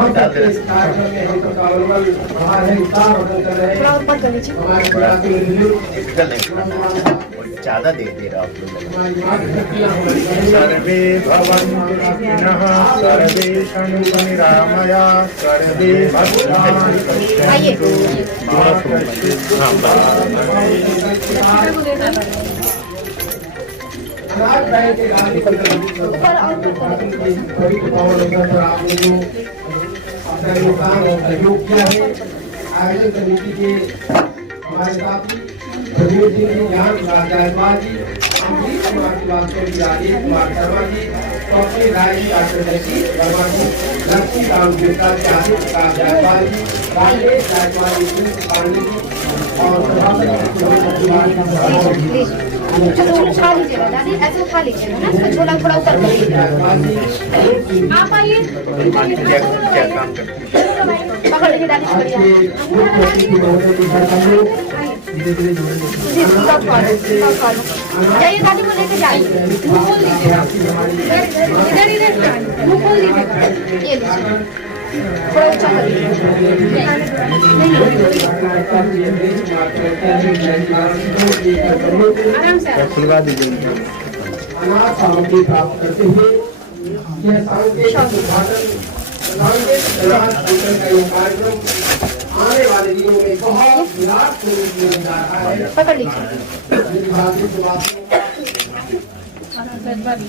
हम सबके इस कार्यक्रम में हम सबका अव्वल रहा है, उत्साह वर्धन कर रहे हैं। हमारे प्रयासी ज्यादा दे रहा आप लोग। सर्वे भवन्तु सुखिनः, सर्वे सन्तु निरामया, सर्वे भद्राणि पश्यन्तु मा कश्चित् अनाज बैंक के गांधी अपना योगदान और सहयोग किया है। आयोजन समिति के हमारे साथी प्रवीण सिंह जी, यहाँ जायसवाल जी, अमरीश कुमार श्रीवास्तव जी, राजेश कुमार शर्मा जी, चौधरी राय जी, डॉक्टर जगदीश वर्मा जी, लक्ष्मी राम बिरला जी, आदित्य प्रकाश जायसवाल जी, राजेश जायसवाल जी, सुनील पांडे जी और उठा लीजिएगा दादी, ऐसे उठा लीजिएगा ना, इसको छोटा थोड़ा ऊपर कर लीजिएगा। आप आइए, क्या काम करते हैं? पकड़ लीजिए दादी, जाइए दादी को लेके जाइए, मुँह खोल लीजिएगा, इधर इधर मुँह खोल लीजिएगा, ये लीजिए थोड़ा ऊंचा कर लीजिए। आराम से खुलवा दीजिए। अनाज सामग्री प्राप्त करते हुए यह सांकेतिक उद्घाटन का ये कार्यक्रम आने वाले दिनों में बहुत विराट स्वरूप में जा रहा है। पकड़ लीजिए।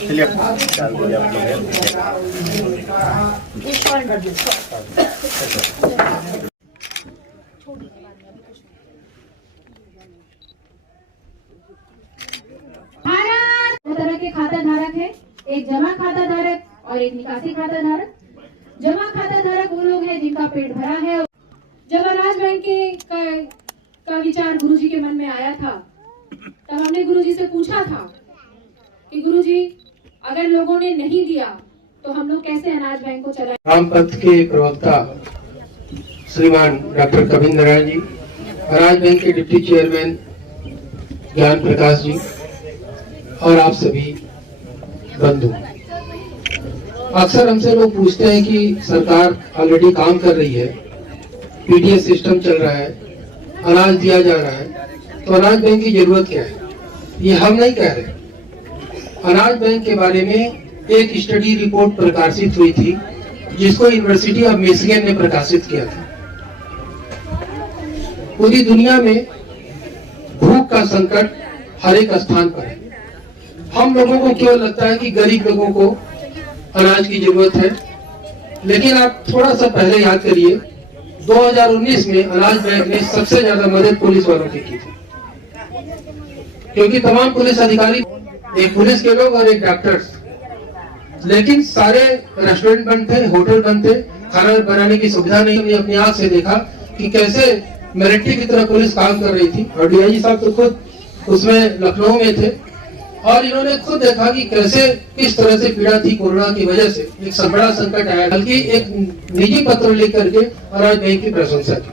चलिए डाल दीजिए आप लोग। ये शॉल कर दीजिए। दो तरह के खाता धारक है, एक जमा खाता धारक और एक निकासी खाता धारक। जमा खाता धारक वो लोग हैं जिनका पेट भरा है। जब अनाज बैंक का विचार गुरुजी के मन में आया था, तब हमने गुरुजी से पूछा था कि गुरुजी अगर लोगों ने नहीं दिया तो हम लोग कैसे अनाज बैंक को चलाएं। रामपंथ के प्रवक्ता श्रीमान डॉक्टर कविंद्र नारायण जी, अनाज बैंक के डिप्टी चेयरमैन ज्ञान प्रकाश जी और आप सभी बंधु, अक्सर हमसे लोग पूछते हैं कि सरकार ऑलरेडी काम कर रही है, पीडीएस सिस्टम चल रहा है, अनाज दिया जा रहा है, तो अनाज बैंक की जरूरत क्या है? ये हम नहीं कह रहे। अनाज बैंक के बारे में एक स्टडी रिपोर्ट प्रकाशित हुई थी जिसको यूनिवर्सिटी ऑफ मिशिगन ने प्रकाशित किया था। पूरी दुनिया में भूख का संकट हर एक स्थान पर है। हम लोगों को क्यों लगता है कि गरीब लोगों को अनाज की जरूरत है, लेकिन आप थोड़ा सा पहले याद करिए, 2019 में अनाज बैंक ने सबसे ज्यादा मदद पुलिस वालों की थी, क्योंकि तमाम पुलिस अधिकारी, एक पुलिस के लोग और एक डॉक्टर्स, लेकिन सारे रेस्टोरेंट बंद थे, होटल बंद थे, खाना बनाने की सुविधा नहीं। हमने अपनी आंख से देखा कि कैसे मिलिट्री की तरह पुलिस काम कर रही थी और डीआईजी साहब तो खुद उसमें लखनऊ में थे और इन्होंने खुद देखा कि कैसे किस तरह से पीड़ा थी कोरोना की वजह से, एक बड़ा संकट आया। बल्कि एक निजी पत्र लेकर के अनाज बैंक की प्रशंसा की।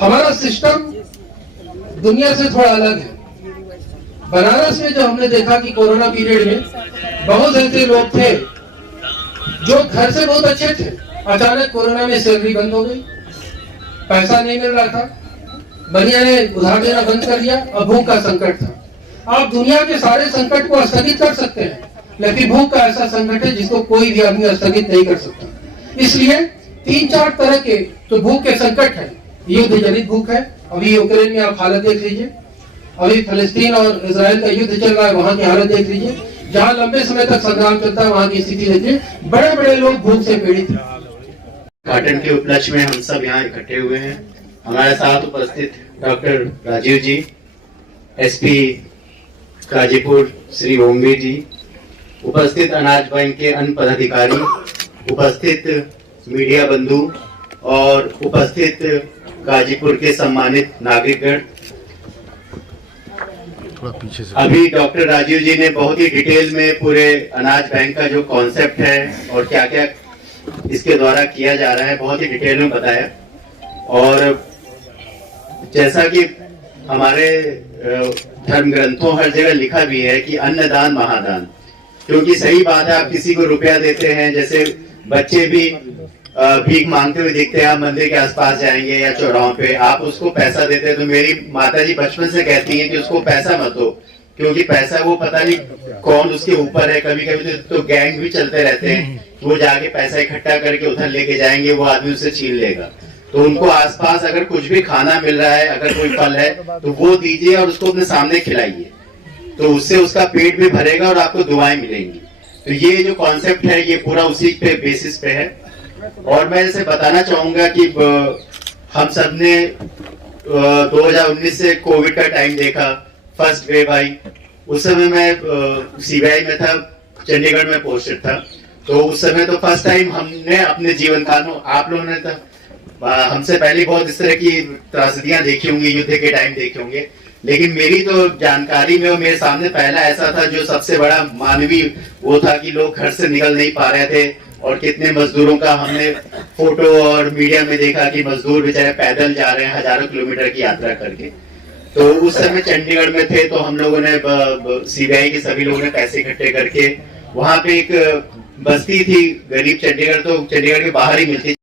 हमारा सिस्टम दुनिया से थोड़ा अलग है। बनारस में जो हमने देखा कि कोरोना पीरियड में बहुत ऐसे लोग थे जो घर से बहुत अच्छे थे, अचानक कोरोना में सैलरी बंद हो गई, पैसा नहीं मिल रहा था, बनिया ने उधार देना बंद कर दिया और भूख का संकट था। आप दुनिया के सारे संकट को स्थगित कर सकते हैं, लेकिन भूख का ऐसा संकट है जिसको कोई भी आदमी स्थगित नहीं कर सकता। इसलिए 3-4 तरह के जो भूख के संकट है, युद्ध जनित भूख है। अभी यूक्रेन में आप हालत देख लीजिए, अभी फलस्तीन और इजराइल का युद्ध चल रहा है, वहां की हालत देख लीजिए। जहां लंबे समय तक संग्राम चलता है वहां की स्थिति देखिए, बड़े बड़े लोग भूख से पीड़ित हैं। उद्घाटन के उपलक्ष्य में हम सब यहाँ इकट्ठे हुए हैं। हमारे साथ उपस्थित डॉक्टर राजीव जी, एसपी गाजीपुर श्री ओमवीर जी, उपस्थित अनाज बैंक के अन्य पदाधिकारी, उपस्थित मीडिया बंधु और उपस्थित गाजीपुर के सम्मानित नागरिकगण। अभी डॉक्टर राजीव जी ने बहुत ही डिटेल में पूरे अनाज बैंक का जो कॉन्सेप्ट है और क्या क्या इसके द्वारा किया जा रहा है बहुत ही डिटेल में बताया। और जैसा कि हमारे धर्म ग्रंथों हर जगह लिखा भी है कि अन्नदान महादान, क्योंकि सही बात है, आप किसी को रुपया देते हैं, जैसे बच्चे भी भीख मांगते हुए दिखते हैं, आप मंदिर के आसपास जाएंगे या चौराहों पे, आप उसको पैसा देते हैं, तो मेरी माता जी बचपन से कहती हैं कि उसको पैसा मत दो, क्योंकि पैसा वो पता नहीं कौन उसके ऊपर है। कभी कभी तो गैंग भी चलते रहते हैं, वो जाके पैसा इकट्ठा करके उधर लेके जाएंगे, वो आदमी उससे छीन लेगा। तो उनको आसपास अगर कुछ भी खाना मिल रहा है, अगर कोई फल है तो वो दीजिए और उसको अपने सामने खिलाइए, तो उससे उसका पेट भी भरेगा और आपको दुआएं मिलेंगी। तो ये जो कॉन्सेप्ट है ये पूरा उसी पे बेसिस पे है। और मैं इसे बताना चाहूंगा कि हम सब ने 2019 से कोविड का टाइम देखा, फर्स्ट वेव आई, उस समय मैं सीबीआई में था, चंडीगढ़ में पोस्टेड था। तो उस समय तो फर्स्ट टाइम हमने अपने जीवन काल में, आप लोगों ने तो हमसे पहले बहुत इस तरह की त्रासदियां देखी होंगी, युद्ध के टाइम देखे होंगे, लेकिन मेरी तो जानकारी में और मेरे सामने पहला ऐसा था जो सबसे बड़ा मानवीय वो था कि लोग घर से निकल नहीं पा रहे थे, और कितने मजदूरों का हमने फोटो और मीडिया में देखा कि मजदूर बेचारे पैदल जा रहे हैं हजारों किलोमीटर की यात्रा करके। तो उस समय चंडीगढ़ में थे, तो हम लोगों ने सीबीआई के सभी लोगों ने पैसे इकट्ठे करके, वहां पे एक बस्ती थी गरीब, चंडीगढ़ तो चंडीगढ़ के बाहर ही मिलती